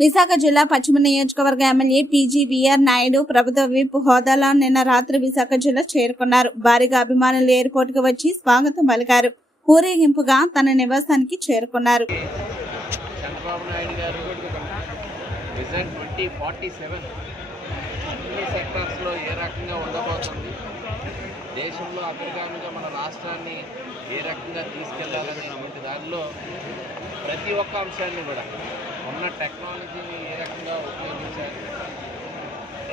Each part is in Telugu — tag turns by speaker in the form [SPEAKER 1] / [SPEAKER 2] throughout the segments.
[SPEAKER 1] విశాఖ జిల్లా పశ్చిమ నియోజకవర్గ ఎమ్మెల్యే పీజీవీఆర్ నాయుడు ప్రభుత్వ విప్ హోదాలో నిన్న రాత్రి విశాఖ జిల్లా చేరుకున్నారు. భారీగా అభిమానులు ఎయిర్పోర్ట్కు వచ్చి స్వాగతం పలికారు. ఊరేగింపుగా తన నివాసానికి చేరుకున్నారు.
[SPEAKER 2] ఏ రకంగా ఉండబోతుంది? దేశంలో అగ్రగామిగా మన రాష్ట్రాన్ని ఏ రకంగా తీసుకెళ్ళాలనేటువంటి దానిలో ప్రతి ఒక్క అంశాన్ని కూడా ఉన్న టెక్నాలజీని ఏ రకంగా ఉపయోగించాలి?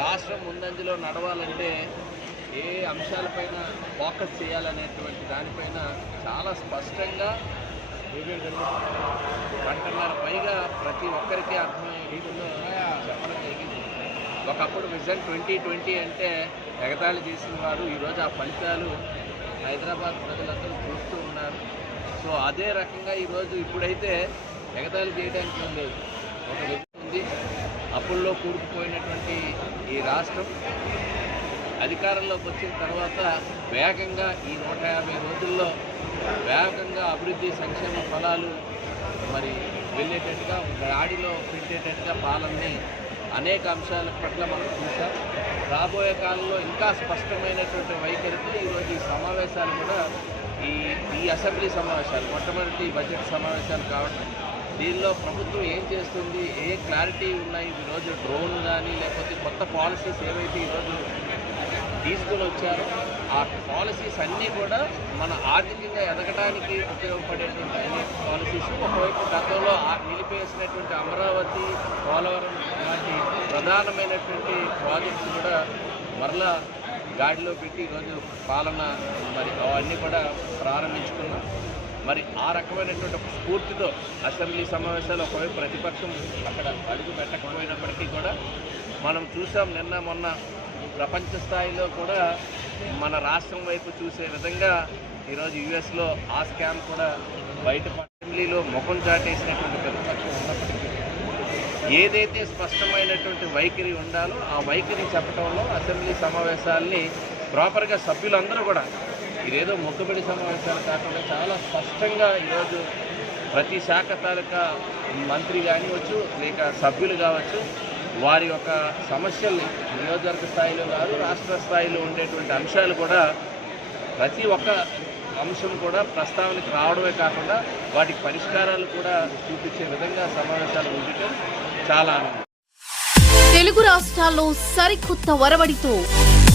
[SPEAKER 2] రాష్ట్రం ముందంజలో నడవాలంటే ఏ అంశాలపైన ఫోకస్ చేయాలనేటువంటి దానిపైన చాలా స్పష్టంగా గంటన్నర పైగా ప్రతి ఒక్కరికి అర్థమయ్యే రీతిలో చెప్పడం జరిగింది. ఒకప్పుడు విజన్ ట్వంటీ ట్వంటీ అంటే ఎగతాళి చేసిన వారు ఈరోజు ఆ ఫలితాలు హైదరాబాద్ ప్రజలందరూ చూస్తూ ఉన్నారు. సో అదే రకంగా ఈరోజు ఇప్పుడైతే ఎగతాళి చేయడానికి ఏం లేదు ఒక వ్యక్తి ఉంది. అప్పుల్లో కూరుకుపోయినటువంటి ఈ రాష్ట్రం అధికారంలోకి వచ్చిన తర్వాత వేగంగా ఈ నూట యాభై రోజుల్లో వేగంగా అభివృద్ధి సంక్షేమ ఫలాలు మరి వెళ్ళేటట్టుగా గాడిలో పెట్టేటట్టుగా పాలనని అనేక అంశాల పట్ల మనం చూసాం రాబోయే కాలంలో ఇంకా స్పష్టమైనటువంటి వైఖరితో ఈరోజు ఈ సమావేశాలు కూడా ఈ ఈ అసెంబ్లీ సమావేశాలు మొట్టమొదటి బడ్జెట్ సమావేశాలు కావడం దీనిలో ప్రభుత్వం ఏం చేస్తుంది? ఏ క్లారిటీ ఉన్నాయి? ఈరోజు డ్రోన్ కానీ లేకపోతే కొత్త పాలసీస్ ఏవైతే ఈరోజు తీసుకుని వచ్చారో ఆ పాలసీస్ అన్నీ కూడా మన ఆర్థికంగా ఎదగడానికి ఉపయోగపడేటువంటి అనేక పాలసీస్. ఒకవైపు గతంలో ఆ నిలిపేసినటువంటి అమరావతి పోలవరం లాంటి ప్రధానమైనటువంటి ప్రాజెక్ట్స్ కూడా మరలా గాడిలో పెట్టి ఈరోజు పాలన మరి అవన్నీ కూడా ప్రారంభించుకున్నాం. మరి ఆ రకమైనటువంటి ఒక స్ఫూర్తితో అసెంబ్లీ సమావేశాలు ఒకవైపు ప్రతిపక్షం అక్కడ అడుగు పెట్టకపోయినప్పటికీ కూడా మనం చూసాం నిన్న మొన్న ప్రపంచ స్థాయిలో కూడా మన రాష్ట్రం వైపు చూసే విధంగా ఈరోజు యుఎస్లో ఆ స్కామ్ కూడా బయట అసెంబ్లీలో ముఖం చాటేసినటువంటి ప్రతిపక్షం ఉన్నప్పటికీ ఏదైతే స్పష్టమైనటువంటి వైఖరి ఉండాలో ఆ వైఖరి చెప్పడంలో అసెంబ్లీ సమావేశాల్ని ప్రాపర్గా సభ్యులందరూ కూడా ఇదేదో మొక్కబడి సమావేశాలు కాకుండా చాలా స్పష్టంగా ఈరోజు ప్రతి శాఖ తాలూకా మంత్రి కానివచ్చు లేక సభ్యులు కావచ్చు వారి యొక్క సమస్యల్ని నియోజకవర్గ స్థాయిలో కాదు రాష్ట్ర స్థాయిలో ఉండేటువంటి అంశాలు కూడా ప్రతి ఒక్క అంశం కూడా ప్రస్తావనకి రావడమే కాకుండా వాటికి పరిష్కారాలు కూడా చూపించే విధంగా సమావేశాలు ఉండటం చాలా ఆనందం.
[SPEAKER 3] తెలుగు రాష్ట్రాల్లో సరికొత్త వరవడితో